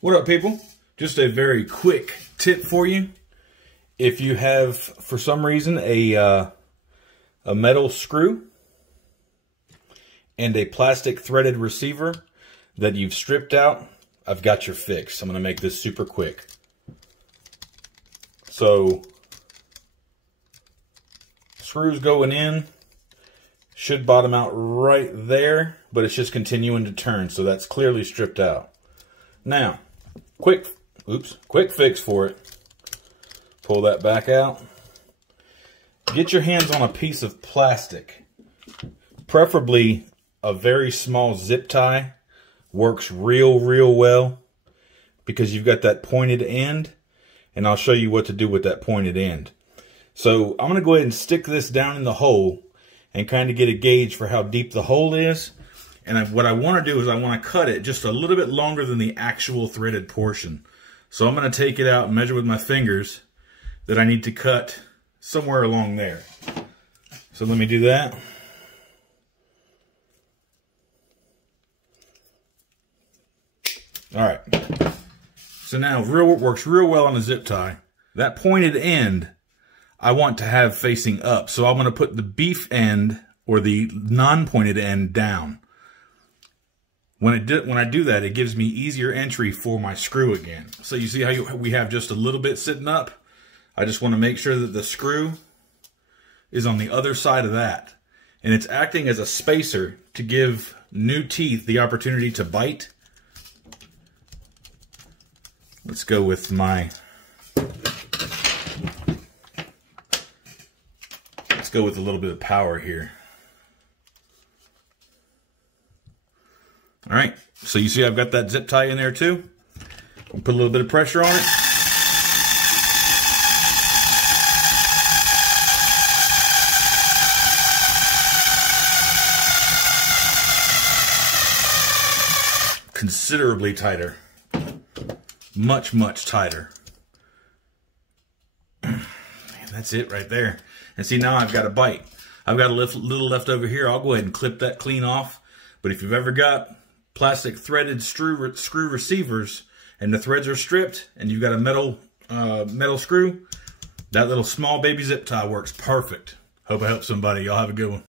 What up, people? Just a very quick tip for you. If you have, for some reason, a metal screw and a plastic threaded receiver that you've stripped out, I've got your fix. I'm going to make this super quick. So, screws going in, should bottom out right there, but it's just continuing to turn, so that's clearly stripped out. Now, quick fix for it. Pull that back out. Get your hands on a piece of plastic, preferably a very small zip tie. Works real well because you've got that pointed end, and I'll show you what to do with that pointed end. So I'm going to go ahead and stick this down in the hole and kind of get a gauge for how deep the hole is. And what I want to do is I want to cut it just a little bit longer than the actual threaded portion. So I'm going to take it out and measure with my fingers that I need to cut somewhere along there. So let me do that. All right. So now works real well on a zip tie. That pointed end I want to have facing up. So I'm going to put the beef end or the non-pointed end down. When I do that, it gives me easier entry for my screw again. So you see how we have just a little bit sitting up? I just want to make sure that the screw is on the other side of that. And it's acting as a spacer to give new teeth the opportunity to bite. Let's go with a little bit of power here. All right, so you see I've got that zip tie in there too. I'll put a little bit of pressure on it. Considerably tighter. Much tighter. Man, that's it right there. And see, now I've got a bite. I've got a little left over here. I'll go ahead and clip that clean off. But if you've ever got plastic threaded screw receivers and the threads are stripped and you've got a metal screw, that little small baby zip tie works perfect. Hope I helped somebody. Y'all have a good one.